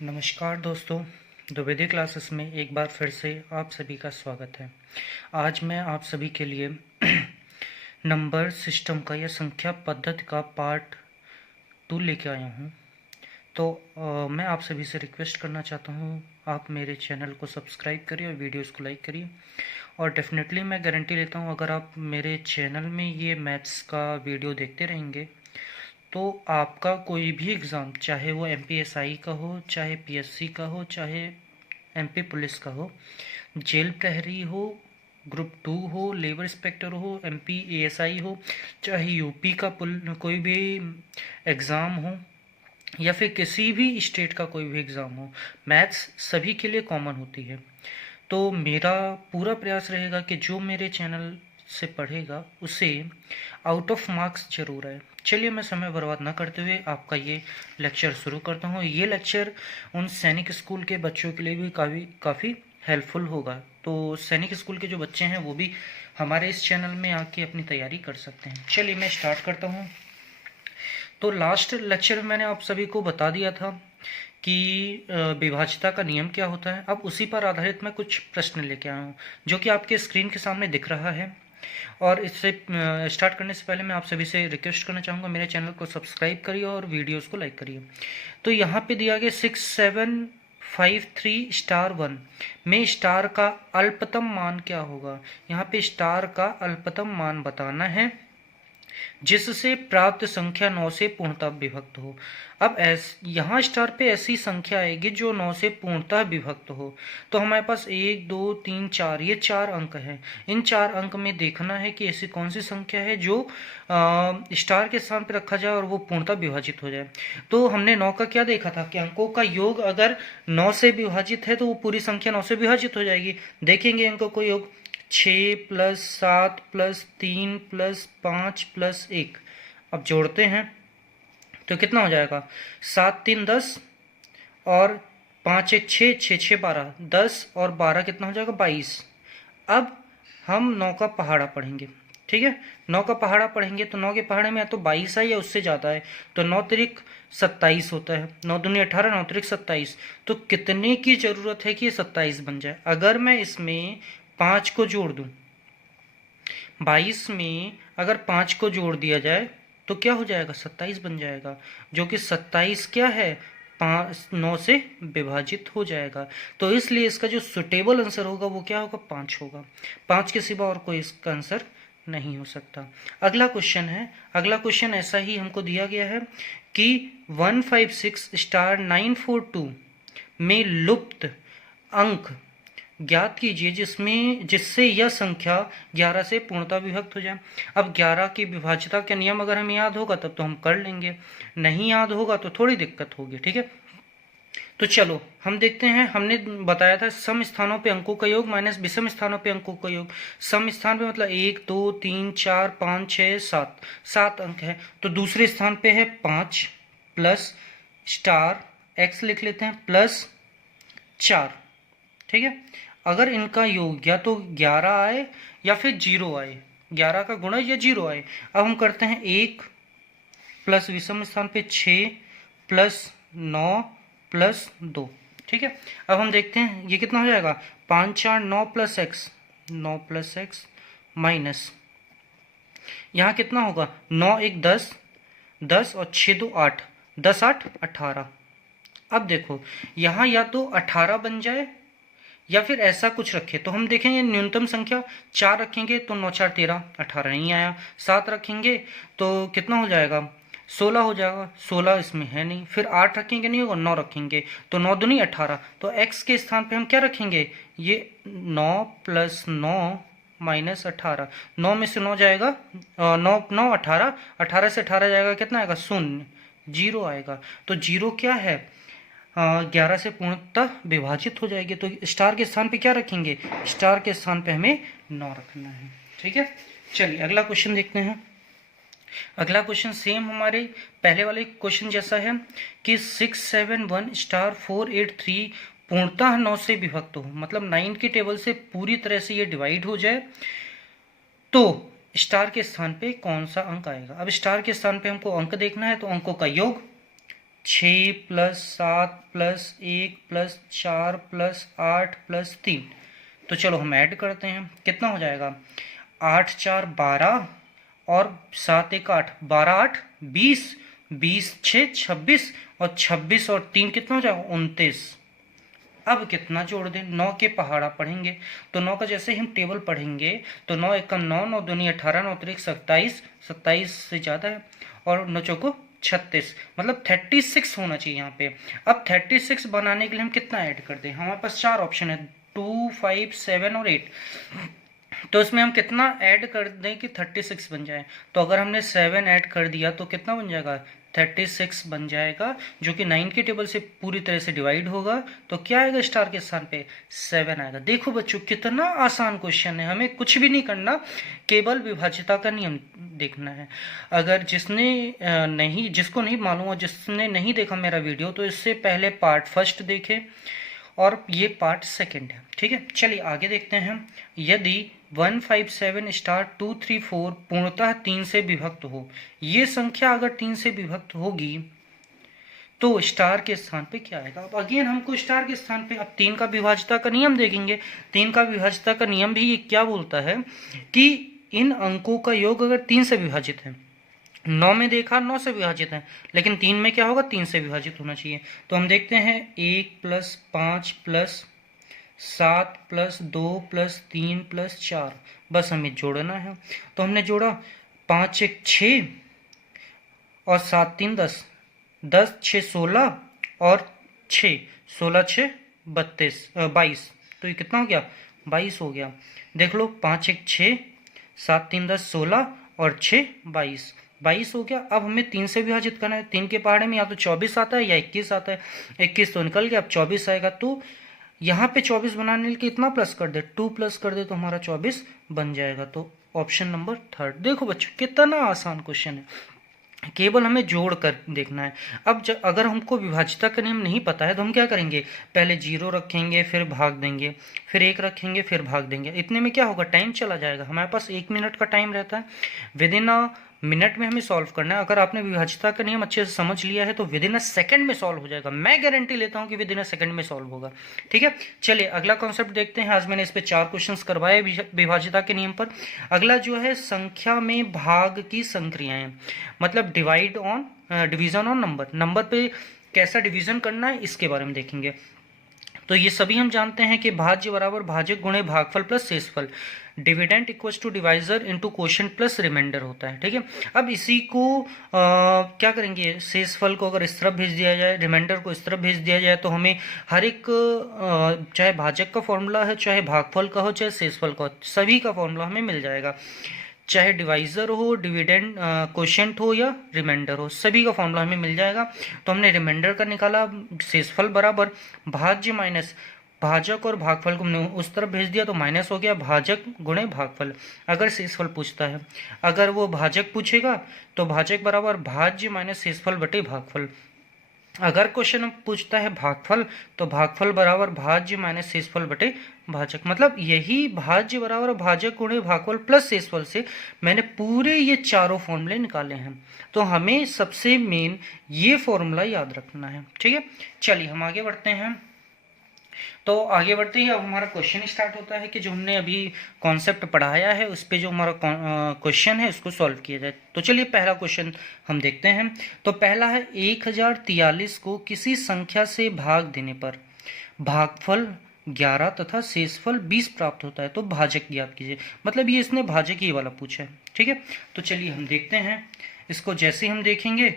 नमस्कार दोस्तों, द्विवेदी क्लासेस में एक बार फिर से आप सभी का स्वागत है। आज मैं आप सभी के लिए नंबर सिस्टम का या संख्या पद्धति का पार्ट 2 लेके आया हूँ। तो मैं आप सभी से रिक्वेस्ट करना चाहता हूँ, आप मेरे चैनल को सब्सक्राइब करिए और वीडियोस को लाइक करिए। और डेफिनेटली मैं गारंटी लेता हूँ, अगर आप मेरे चैनल में ये मैथ्स का वीडियो देखते रहेंगे तो आपका कोई भी एग्ज़ाम, चाहे वो एमपीएसआई का हो, चाहे पीएससी का हो, चाहे एमपी पुलिस का हो, जेल प्रहरी हो, ग्रुप 2 हो, लेबर इंस्पेक्टर हो, एमपी एएसआई हो, चाहे यूपी का कोई भी एग्ज़ाम हो, या फिर किसी भी स्टेट का कोई भी एग्ज़ाम हो, मैथ्स सभी के लिए कॉमन होती है। तो मेरा पूरा प्रयास रहेगा कि जो मेरे चैनल से पढ़ेगा उसे आउट ऑफ मार्क्स जरूर आए। चलिए मैं समय बर्बाद ना करते हुए आपका ये लेक्चर शुरू करता हूँ। ये लेक्चर उन सैनिक स्कूल के बच्चों के लिए भी काफ़ी हेल्पफुल होगा। तो सैनिक स्कूल के जो बच्चे हैं वो भी हमारे इस चैनल में आके अपनी तैयारी कर सकते हैं। चलिए मैं स्टार्ट करता हूँ। तो लास्ट लेक्चर में मैंने आप सभी को बता दिया था कि विभाज्यता का नियम क्या होता है। अब उसी पर आधारित मैं कुछ प्रश्न लेके आया हूँ जो कि आपके स्क्रीन के सामने दिख रहा है। और इससे स्टार्ट करने से पहले मैं आप सभी से रिक्वेस्ट करना चाहूँगा, मेरे चैनल को सब्सक्राइब करिए और वीडियोस को लाइक करिए। तो यहाँ पे दिया गया 6753*1 में स्टार का अल्पतम मान क्या होगा। यहाँ पे स्टार का अल्पतम मान बताना है जिससे प्राप्त संख्या 9 से पूर्णतः विभक्त हो। अब यहाँ स्टार पे ऐसी संख्या आएगी जो 9 से पूर्णतः विभक्त हो। तो हमारे पास 1 2 3 4 ये 4 अंक हैं। इन 4 अंक में देखना है कि ऐसी कौन सी संख्या है जो स्टार के स्थान पर रखा जाए और वो पूर्णतः विभाजित हो जाए। तो हमने 9 का क्या देखा था कि अंकों का योग अगर 9 से विभाजित है तो वो पूरी संख्या 9 से विभाजित हो जाएगी। देखेंगे अंकों को योग 6 + 7 + 3 + 5 + 1। अब जोड़ते हैं तो कितना हो जाएगा, 7 3 10 और 5 1 6, 6 6 12, 10 और 12 कितना हो जाएगा, 22। अब हम 9 का पहाड़ा पढ़ेंगे। ठीक है, 9 का पहाड़ा पढ़ेंगे तो 9 के पहाड़े में या तो 22 है या उससे ज़्यादा है। तो 9 तिरिक 27 होता है, 9 दूनी 18, 9 तिरिक 27। तो कितने की ज़रूरत है कि ये 27 बन जाए। अगर मैं इसमें 5 को जोड़ दूं, 22 में अगर 5 को जोड़ दिया जाए तो क्या हो जाएगा, 27 बन जाएगा, जो कि 27 क्या है, 9 से विभाजित हो जाएगा। तो इसलिए इसका जो सुटेबल आंसर होगा वो क्या होगा, 5 होगा। 5 के सिवा और कोई इसका आंसर नहीं हो सकता। अगला क्वेश्चन है, अगला क्वेश्चन ऐसा ही हमको दिया गया है कि 156*942 में लुप्त अंक ज्ञात कीजिए जिससे यह संख्या 11 से पूर्णतः विभक्त हो जाए। अब 11 की विभाज्यता का नियम अगर हमें याद होगा तब तो हम कर लेंगे, नहीं याद होगा तो थोड़ी दिक्कत होगी। ठीक है, तो चलो हम देखते हैं। हमने बताया था सम स्थानों पे अंकों का योग माइनस विषम स्थानों पे अंकों का योग। सम स्थान पे मतलब 1 2 3 4 5 6 7, 7 अंक है। तो दूसरे स्थान पे है 5 प्लस स्टार x लिख लेते हैं प्लस 4। ठीक है, अगर इनका योग या तो 11 आए या फिर 0 आए, 11 का गुणा या 0 आए। अब हम करते हैं 1 प्लस विषम स्थान पे 6 प्लस 9 प्लस 2। ठीक है, अब हम देखते हैं ये कितना हो जाएगा, 5 4 9 plus x, 9 plus x minus यहाँ कितना होगा, 9 1 10, 10 और 6 2 8, 10 8 18। अब देखो यहाँ या तो 18 बन जाए या फिर ऐसा कुछ रखे। तो हम देखेंगे न्यूनतम संख्या 4 रखेंगे तो 9 4 13, 18 नहीं आया। 7 रखेंगे तो कितना हो जाएगा, 16 हो जाएगा, 16 इसमें है नहीं। फिर 8 रखेंगे नहीं होगा, 9 रखेंगे तो 9 दूनी 18। तो x के स्थान पे हम क्या रखेंगे, ये 9 + 9 माइनस 18। 9 में से 9 जाएगा, 9 9 18, 18 से 18 जाएगा, कितना आएगा, 0 0 आएगा। तो 0 क्या है, 11 से पूर्णतः विभाजित हो जाएगी। तो स्टार के स्थान पे क्या रखेंगे, स्टार के स्थान पे हमें 9 रखना है। ठीक है, चलिए अगला क्वेश्चन देखते हैं। अगला क्वेश्चन सेम हमारे पहले वाले क्वेश्चन जैसा है कि 671*483 पूर्णतः 9 से विभक्त हो, मतलब 9 की टेबल से पूरी तरह से ये डिवाइड हो जाए तो स्टार के स्थान पे कौन सा अंक आएगा। अब स्टार के स्थान पे हमको अंक देखना है, तो अंकों का योग 6 plus 7 plus 1 plus 4 plus 8 plus 3। तो चलो हम ऐड करते हैं, कितना हो जाएगा, 8 4 12 और 7 1 8, 12 8 20, 20 6 26 और 26 और 3 कितना हो जाएगा, 29। अब कितना जोड़ दें, 9 के पहाड़ा पढ़ेंगे तो 9 का जैसे ही हम टेबल पढ़ेंगे तो 9 1 9, 9 दूनी 18, 9 3 27, 27 से ज़्यादा है और 9 चौको 36, मतलब 36 होना चाहिए यहाँ पे। अब 36 बनाने के लिए हम कितना ऐड कर दें, हमारे पास 4 ऑप्शन है, 2 5 7 और 8। तो इसमें हम कितना ऐड कर दें कि 36 बन जाए। तो अगर हमने 7 ऐड कर दिया तो कितना बन जाएगा, 36 बन जाएगा, जो कि 9 की टेबल से पूरी तरह से डिवाइड होगा। तो क्या आएगा स्टार के स्थान पे, 7 आएगा। देखो बच्चों कितना आसान क्वेश्चन है, हमें कुछ भी नहीं करना, केवल विभाज्यता का नियम देखना है। अगर जिसको नहीं मालूम और जिसने नहीं देखा मेरा वीडियो तो इससे पहले पार्ट फर्स्ट देखे और ये पार्ट सेकंड है, ठीक है। चलिए आगे देखते हैं। यदि 1 5 7 स्टार 2 3 4 पूर्णतः 3 से विभक्त हो, ये संख्या अगर 3 से विभक्त होगी तो स्टार के स्थान पे क्या आएगा। अब अगेन हमको स्टार के स्थान पे, अब 3 का विभाज्यता का नियम देखेंगे। 3 का विभाज्यता का नियम भी ये क्या बोलता है कि इन अंकों का योग अगर 3 से विभाजित है, 9 में देखा 9 से विभाजित है, लेकिन 3 में क्या होगा, 3 से विभाजित होना चाहिए। तो हम देखते हैं 1 plus 5 plus 7 plus 2 plus 3 plus 4, बस हमें जोड़ना है। तो हमने जोड़ा, 5 1 6 और 7 3 10, 10 6 16 और 6 16 6 32 22, तो ये कितना हो गया, 22 हो गया। देख लो, 5 1 6 7 3 10 16 और 6 22, 22 हो गया। अब हमें 3 से विभाजित करना है। 3 के पहाड़े में या तो 24 आता है या 21 आता है, 21 तो निकल गया, अब 24 आएगा। तो यहाँ पे 24 बनाने के लिए कितना प्लस कर दे, 2 प्लस कर दे तो हमारा 24 बन जाएगा। तो ऑप्शन नंबर 3। देखो बच्चों कितना आसान क्वेश्चन है, केवल हमें जोड़ कर देखना है। अब अगर हमको विभाज्यता का नियम नहीं पता है तो हम क्या करेंगे, पहले 0 रखेंगे फिर भाग देंगे, फिर 1 रखेंगे फिर भाग देंगे। इतने में क्या होगा, टाइम चला जाएगा। हमारे पास 1 मिनट का टाइम रहता है, विद इन अ मिनट में हमें सॉल्व करना है। अगर आपने विभाज्यता का नियम अच्छे से समझ लिया है तो विद इन अ सेकंड में सॉल्व हो जाएगा। मैं गारंटी लेता हूं कि विद इन अ सेकंड में सॉल्व होगा, ठीक है। चलिए अगला कॉन्सेप्ट देखते हैं। आज मैंने इस पे 4 क्वेश्चंस करवाए विभाज्यता के नियम पर। अगला जो है संख्या में भाग की संक्रियाएं, मतलब डिवीजन ऑन नंबर, नंबर पे कैसा डिवीजन करना है इसके बारे में देखेंगे। तो ये सभी हम जानते हैं कि भाज्य बराबर भाजक गुणे भागफल प्लस शेषफल, dividend equals to divisor into quotient plus remainder होता है, ठीक है। अब इसी को क्या करेंगे, शेषफल को अगर इस तरफ भेज दिया जाए, रिमाइंडर को इस तरफ भेज दिया जाए, तो हमें हर एक चाहे भाजक का फॉर्मूला है, चाहे भागफल का हो, चाहे शेषफल का हो, सभी का फॉर्मूला हमें मिल जाएगा। चाहे डिवाइजर हो, डिविडेंड क्वोशिएंट हो या रिमाइंडर हो, सभी का फॉर्मूला हमें मिल जाएगा। तो हमने रिमाइंडर का निकाला, शेषफल बराबर भाज्य माइनस भाजक और भागफल को हमने उस तरफ भेज दिया तो माइनस हो गया भाजक गुणे भागफल, अगर शेषफल पूछता है। अगर वो भाजक पूछेगा तो भाजक बराबर भाज्य माइनस शेषफल बटे भागफल। अगर क्वेश्चन पूछता है भागफल तो भागफल बराबर भाज्य माइनस शेषफल बटे भाजक। मतलब यही भाज्य बराबर भाजक गुणे भागफल प्लस शेषफल से मैंने पूरे ये चारों फॉर्मूले निकाले हैं। तो हमें सबसे मेन ये फॉर्मूला याद रखना है, ठीक है। चलिए हम आगे बढ़ते हैं। तो आगे बढ़ते ही अब हमारा क्वेश्चन स्टार्ट होता है कि जो हमने अभी कॉन्सेप्ट पढ़ाया है उस पे जो हमारा क्वेश्चन है उसको सॉल्व किया जाए। तो चलिए पहला क्वेश्चन हम देखते हैं। तो पहला है 1043 को किसी संख्या से भाग देने पर भागफल 11 तथा शेषफल 20 प्राप्त होता है, तो भाजक ज्ञात कीजिए। मतलब ये इसने भाजक ही वाला पूछा है, ठीक है। तो चलिए हम देखते हैं इसको। जैसे हम देखेंगे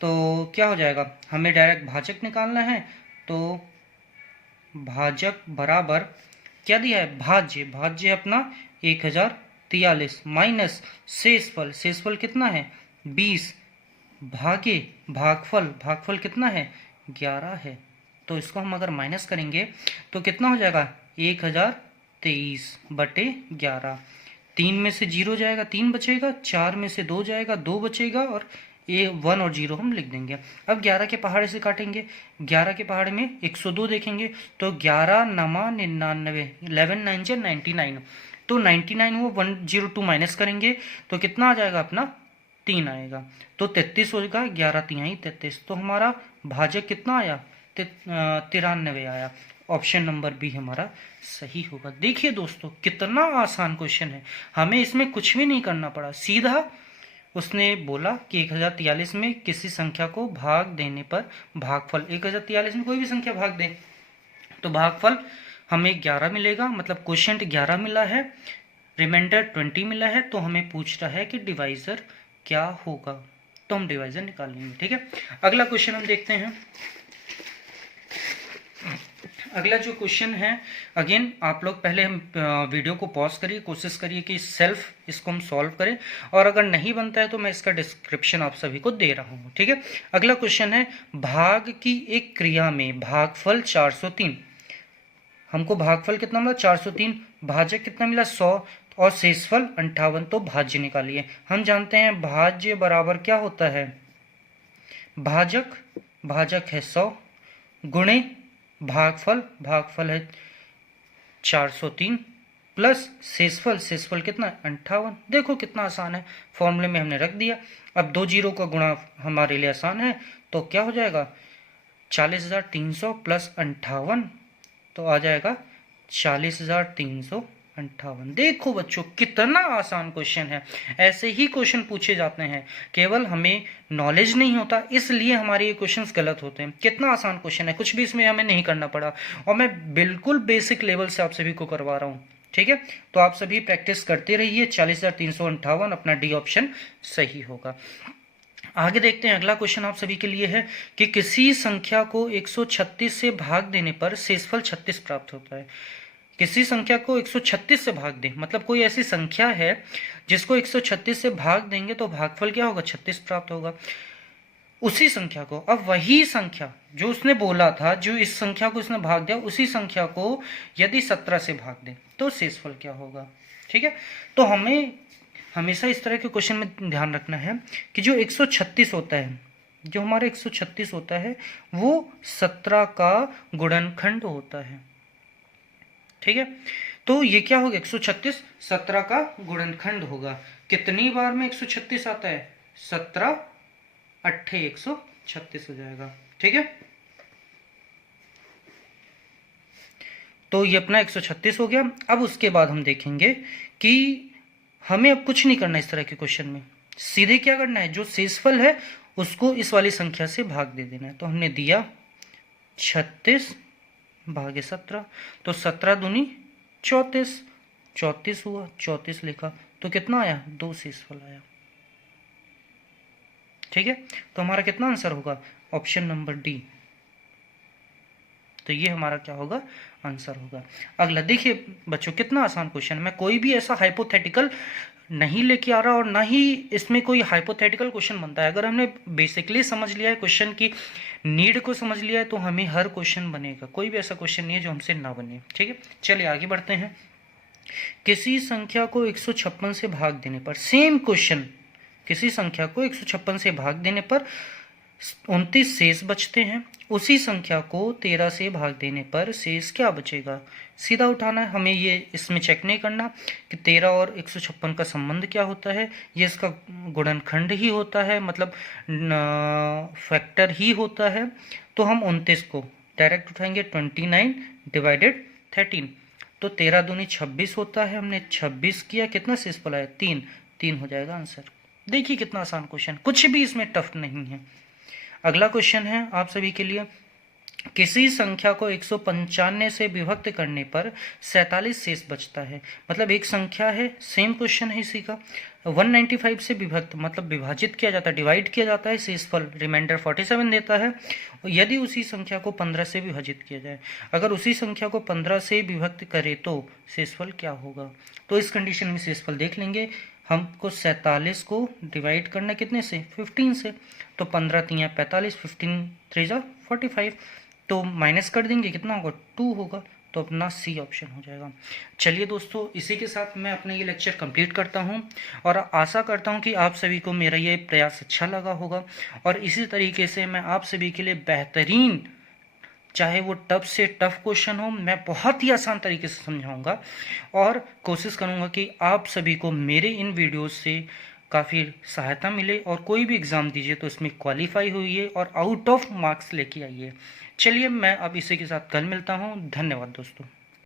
तो क्या हो जाएगा, हमें डायरेक्ट भाजक निकालना है। तो भाजक बराबर क्या दिया है, भाज्य अपना 1043 माइनस शेषफल, शेषफल कितना है 20, भागे भागफल कितना है 11 है। तो इसको हम अगर माइनस करेंगे तो कितना हो जाएगा 1023 बटे 11। 3 में से 0 जाएगा 3 बचेगा, 4 में से 2 जाएगा 2 बचेगा और 1 और 0 हम लिख देंगे। अब 11 के पहाड़े से काटेंगे, 11 के पहाड़े में 102 देखेंगे तो 11 नमा 99, 11 9 99, तो 99 वो 102 माइनस करेंगे तो कितना आ जाएगा अपना 3 आएगा, तो 33 होगा, 11 तिहाई 33। तो हमारा भाजक कितना आया? 93 आया। ऑप्शन नंबर बी हमारा सही होगा। देखिए दोस्तों कितना आसान क्वेश्चन है, हमें इसमें कुछ भी नहीं करना पड़ा, सीधा उसने बोला कि 1043 में किसी संख्या को भाग देने पर भागफल, 1043 में कोई भी संख्या भाग दे तो भागफल हमें 11 मिलेगा, मतलब क्वोशिएंट 11 मिला है, रिमाइंडर 20 मिला है। तो हमें पूछ रहा है कि डिवाइजर क्या होगा, तो हम डिवाइजर निकाल लेंगे। ठीक है, अगला क्वेश्चन हम देखते हैं। अगला जो क्वेश्चन है, अगेन आप लोग पहले हम वीडियो को पॉज करिए, कोशिश करिए कि सेल्फ इसको हम सॉल्व करें, और अगर नहीं बनता है तो मैं इसका डिस्क्रिप्शन आप सभी को दे रहा हूँ। ठीक है, अगला क्वेश्चन है, भाग की एक क्रिया में भागफल 403, हमको भागफल कितना मिला? 403, भाजक कितना मिला? 100, और शेषफल 58। तो भाज्य निकालिए। हम जानते हैं भाज्य बराबर क्या होता है? भाजक है 100 गुणे भागफल, भागफल है 403 प्लस शेषफल कितना? 58। देखो कितना आसान है, फॉर्मूले में हमने रख दिया। अब 2 जीरो का गुणा हमारे लिए आसान है, तो क्या हो जाएगा? 40,300 प्लस 58, तो आ जाएगा 40,358। देखो बच्चों कितना आसान क्वेश्चन है, ऐसे ही क्वेश्चन पूछे जाते हैं, केवल हमें नॉलेज नहीं होता इसलिए हमारे ये क्वेश्चंस गलत होते हैं। कितना आसान क्वेश्चन है, कुछ भी इसमें हमें नहीं करना पड़ा, और मैं बिल्कुल बेसिक लेवल से आप सभी को करवा रहा हूँ। ठीक है, तो आप सभी प्रैक्टिस करते रहिए। 40,358 अपना डी ऑप्शन सही होगा। आगे देखते हैं, अगला क्वेश्चन आप सभी के लिए है कि किसी संख्या को 136 से भाग देने पर शेषफल 36 प्राप्त होता है। किसी संख्या को 136 से भाग दें, मतलब कोई ऐसी संख्या है जिसको 136 से भाग देंगे तो भागफल क्या होगा? 36 प्राप्त होगा। उसी संख्या को, अब वही संख्या जो उसने बोला था, जो इस संख्या को इसने भाग दिया, उसी संख्या को यदि 17 से भाग दें तो शेषफल क्या होगा? ठीक है, तो हमें हमेशा इस तरह के क्वेश्चन में ध्यान रखना है कि जो 136 होता है, जो हमारा 136 होता है वो 17 का गुणनखंड होता है। ठीक है, तो ये क्या होगा? 136 17 का गुणनखंड होगा। कितनी बार में 136 आता है? 17 8 136 हो जाएगा। ठीक है, तो ये अपना 136 हो गया। अब उसके बाद हम देखेंगे कि हमें अब कुछ नहीं करना इस तरह के क्वेश्चन में, सीधे क्या करना है? जो शेषफल है उसको इस वाली संख्या से भाग दे देना है। तो हमने दिया 36 भागे 17, तो 17 दूनी 34, 34 हुआ, 34 लिखा, तो कितना आया? 2 शेषफल आया। ठीक है, तो हमारा कितना आंसर होगा? Option number D. तो ये हमारा क्या होगा? आंसर होगा। अगला देखिए बच्चों कितना आसान क्वेश्चन है, मैं कोई भी ऐसा हाइपोथेटिकल नहीं लेके आ रहा और ना ही इसमें कोई हाइपोथेटिकल क्वेश्चन बनता है। अगर हमने बेसिकली समझ लिया है क्वेश्चन की नीड को समझ लिया है तो हमें हर क्वेश्चन बनेगा, कोई भी ऐसा क्वेश्चन नहीं है जो हमसे ना बने। ठीक है, चलिए आगे बढ़ते हैं। किसी संख्या को 156 से भाग देने पर, सेम क्वेश्चन, किसी संख्या को 156 से भाग देने पर 29 शेष बचते हैं। उसी संख्या को 13 से भाग देने पर शेष क्या बचेगा? सीधा उठाना है हमें, ये इसमें चेक नहीं करना कि 13 और 156 का संबंध क्या होता है, ये इसका गुणनखंड ही होता है, मतलब फैक्टर ही होता है। तो हम 29 को डायरेक्ट उठाएंगे, 29 डिवाइडेड 13, तो 13 दूनी 26 होता है, हमने 26 किया, कितना शेषफल आया? 3 हो जाएगा आंसर। देखिए कितना आसान क्वेश्चन, कुछ भी इसमें टफ नहीं है। अगला क्वेश्चन है आप सभी के लिए, किसी संख्या को 195 से विभक्त करने पर 47 शेष बचता है। मतलब एक संख्या है, सेम क्वेश्चन है इसी का, 195 से विभक्त मतलब विभाजित किया जाता है, डिवाइड किया जाता है, शेषफल रिमाइंडर 47 देता है। यदि उसी संख्या को 15 से विभाजित किया जाए, अगर उसी संख्या को 15 से विभक्त करे तो शेषफल क्या होगा? तो इस कंडीशन में शेषफल देख लेंगे। हमको 47 को डिवाइड करना कितने से? 15 से, तो 15 तिया 45, 15 3 जा 45, तो माइनस कर देंगे, कितना होगा? 2 होगा, तो अपना सी ऑप्शन हो जाएगा। चलिए दोस्तों, इसी के साथ मैं अपना ये लेक्चर कंप्लीट करता हूँ और आशा करता हूँ कि आप सभी को मेरा ये प्रयास अच्छा लगा होगा, और इसी तरीके से मैं आप सभी के लिए बेहतरीन, चाहे वो टफ से टफ क्वेश्चन हो, मैं बहुत ही आसान तरीके से समझाऊंगा और कोशिश करूंगा कि आप सभी को मेरे इन वीडियोस से काफ़ी सहायता मिले और कोई भी एग्ज़ाम दीजिए तो इसमें क्वालिफाई होइए और आउट ऑफ मार्क्स लेके आइए। चलिए मैं अब इसी के साथ कल मिलता हूँ। धन्यवाद दोस्तों।